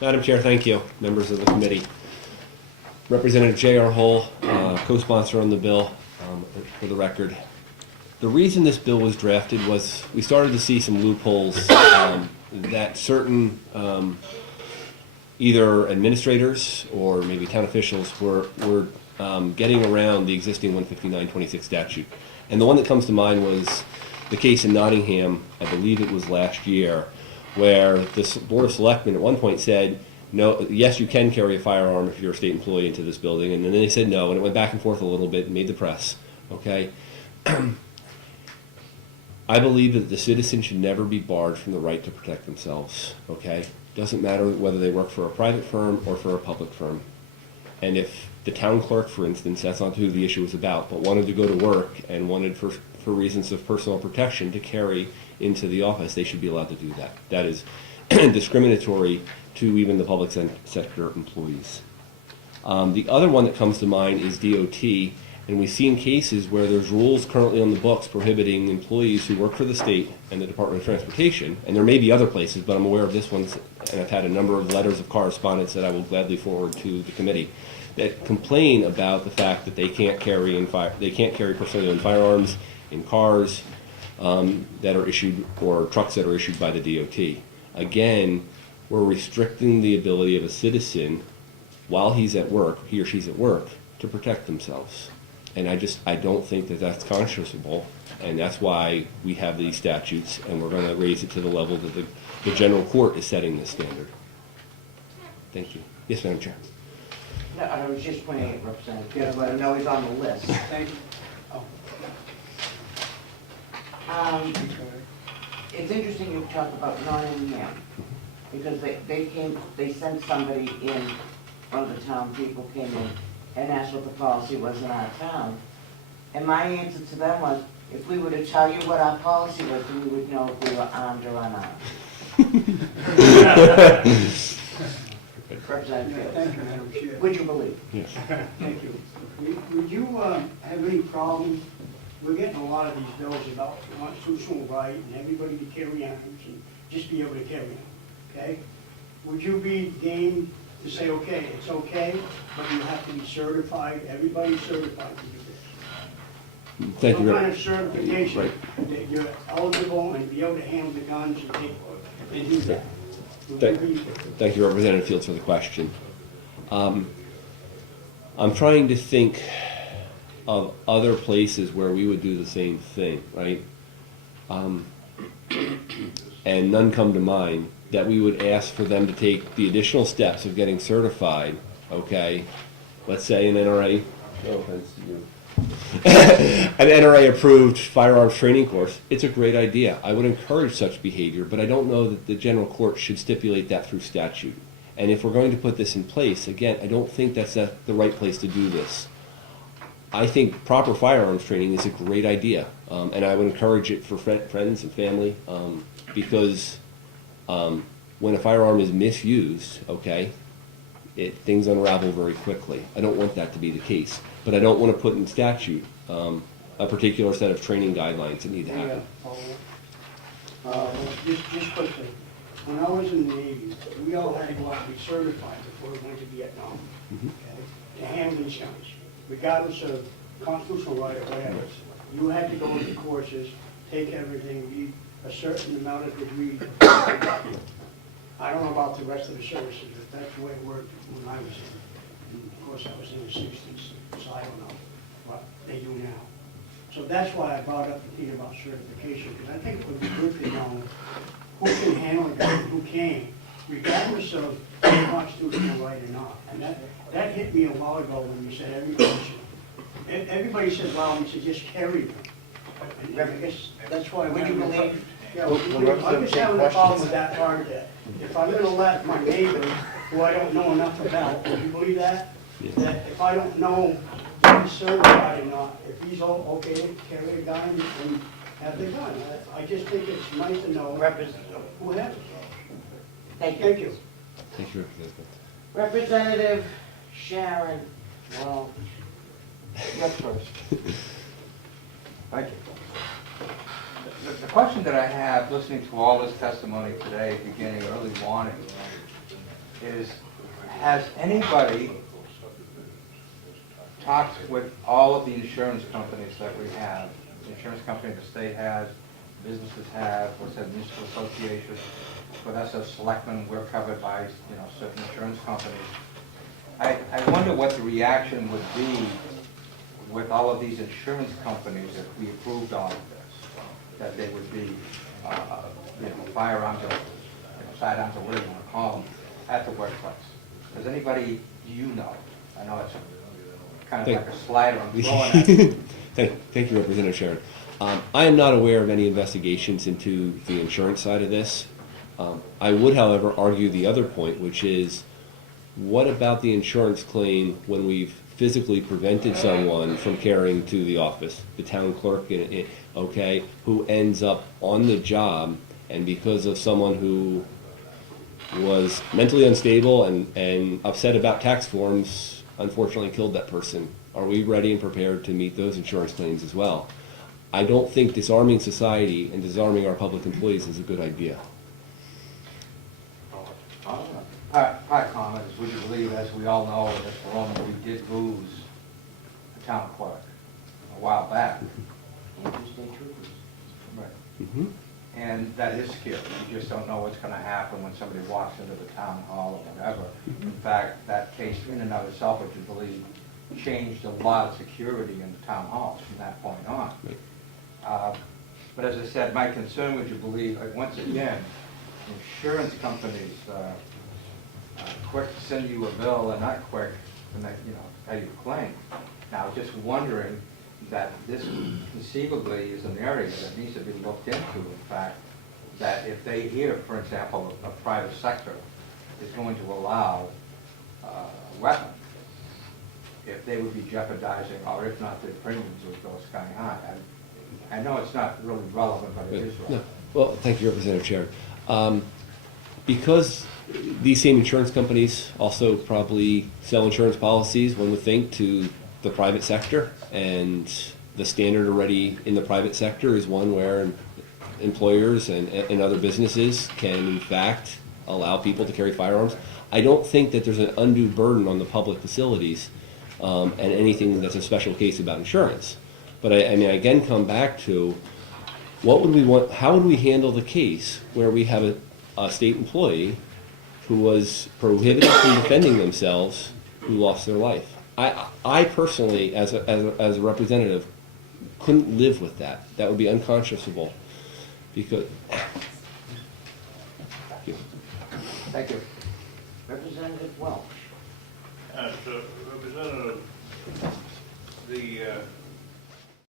Madam Chair, thank you. Members of the committee. Representative J.R. Hoell, co-sponsor on the bill, for the record. The reason this bill was drafted was we started to see some loopholes that certain either administrators or maybe town officials were getting around the existing 15926 statute. And the one that comes to mind was the case in Nottingham, I believe it was last year, where the Board of Selectmen at one point said, no, yes, you can carry a firearm if you're a state employee into this building, and then they said no, and it went back and forth a little bit and made the press, okay? I believe that the citizen should never be barred from the right to protect themselves, okay? Doesn't matter whether they work for a private firm or for a public firm. And if the town clerk, for instance, that's not who the issue was about, but wanted to go to work and wanted for reasons of personal protection to carry into the office, they should be allowed to do that. That is discriminatory to even the public sector employees. The other one that comes to mind is DOT, and we've seen cases where there's rules currently on the books prohibiting employees who work for the state and the Department of Transportation, and there may be other places, but I'm aware of this one, and I've had a number of letters of correspondence that I will gladly forward to the committee, that complain about the fact that they can't carry personally owned firearms in cars that are issued, or trucks that are issued by the DOT. Again, we're restricting the ability of a citizen while he's at work, he or she's at work, to protect themselves. And I don't think that that's conscionable, and that's why we have these statutes, and we're going to raise it to the level that the general court is setting the standard. Thank you. Yes, Madam Chair. No, I was just pointing at Representative, yeah, let him know he's on the list. Thank you. It's interesting you talk about Nottingham, because they sent somebody in, one of the town people came in and asked what the policy was in our town. And my answer to them was, if we were to tell you what our policy was, then we would know if we were armed or unarmed. Representative, Thank you, Madam Chair. would you believe? Yes. Thank you. Would you have any problem? We're getting a lot of these bills about constitutional right and everybody to carry arms and just be able to carry them, okay? Would you be game to say, okay, it's okay, but you have to be certified, everybody's certified to do this? Thank you. Some kind of certification Right. that you're eligible and be able to handle the guns and take, and do that. Thank you, Representative Fields, for the question. I'm trying to think of other places where we would do the same thing, right? And none come to mind that we would ask for them to take the additional steps of getting certified, okay? Let's say an NRA, no offense to you, an NRA-approved firearms training course. It's a great idea. I would encourage such behavior, but I don't know that the general court should stipulate that through statute. And if we're going to put this in place, again, I don't think that's the right place to do this. I think proper firearms training is a great idea, and I would encourage it for friends and family, because when a firearm is misused, okay, things unravel very quickly. I don't want that to be the case, but I don't want to put in statute a particular set of training guidelines that need to happen. Just quickly, when I was in the Navy, we all had to go out and be certified before we went to Vietnam, okay, to handle these guns, regardless of constitutional right or whatever. You had to go to the courses, take everything, be a certain amount of degree. I don't know about the rest of the services, but that's the way it worked when I was in. And of course, I was in the 60s, so I don't know what they do now. So that's why I brought up the thing about certification, because I think it would be good to know who can handle it and who can't, regardless of constitutional right or not. And that hit me a while ago when you said everybody said, well, you should just carry them. And I guess that's why. Would you believe? Yeah, I'm just having a problem with that part of it. If I'm gonna let my neighbor, who I don't know enough about, would you believe that? That if I don't know if he's certified or not, if he's all okay to carry a gun and have the gun, I just think it's nice to know who has it. Thank you. Thank you. Thank you, Representative. Representative Sharon, well, you're first. Thank you. The question that I have, listening to all this testimony today, beginning early morning, is, has anybody talked with all of the insurance companies that we have? The insurance company the state has, businesses have, what's that, municipal association. With us as selectmen, we're covered by, certain insurance companies. I wonder what the reaction would be with all of these insurance companies if we approved all of this, that they would be, firearms or sidearms or whatever you want to call them, at the workplace. Does anybody, do you know? I know it's kind of like a slider I'm throwing at you. Thank you, Representative Sharon. I am not aware of any investigations into the insurance side of this. I would, however, argue the other point, which is, what about the insurance claim when we've physically prevented someone from carrying to the office, the town clerk, okay, who ends up on the job, and because of someone who was mentally unstable and upset about tax forms, unfortunately killed that person? Are we ready and prepared to meet those insurance claims as well? I don't think disarming society and disarming our public employees is a good idea. Our comment is, would you believe, as we all know in this room, we did lose a town clerk a while back. Interstate troopers. Right. Mm-hmm. And that is scary. You just don't know what's going to happen when somebody walks into the town hall or whatever. In fact, that case in and of itself, would you believe, changed a lot of security in the town halls from that point on. Right. But as I said, my concern, would you believe, once again, insurance companies, quick to send you a bill and not quick to make, pay your claim. Now, just wondering that this conceivably is an area that needs to be looked into, in fact, that if they hear, for example, a private sector is going to allow a weapon, if they would be jeopardizing, or if not, their premiums would go sky high. I know it's not really relevant, but it is relevant. No. Well, thank you, Representative Chair. Because these same insurance companies also probably sell insurance policies, one would think, to the private sector, and the standard already in the private sector is one where employers and other businesses can, in fact, allow people to carry firearms. I don't think that there's an undue burden on the public facilities and anything that's a special case about insurance. But I mean, I again come back to, what would we want? How would we handle the case where we have a state employee who was prohibited from defending themselves, who lost their life? I personally, as a representative, couldn't live with that. That would be unconscionable. Because. Thank you. Thank you. Representative Welch. So, Representative, the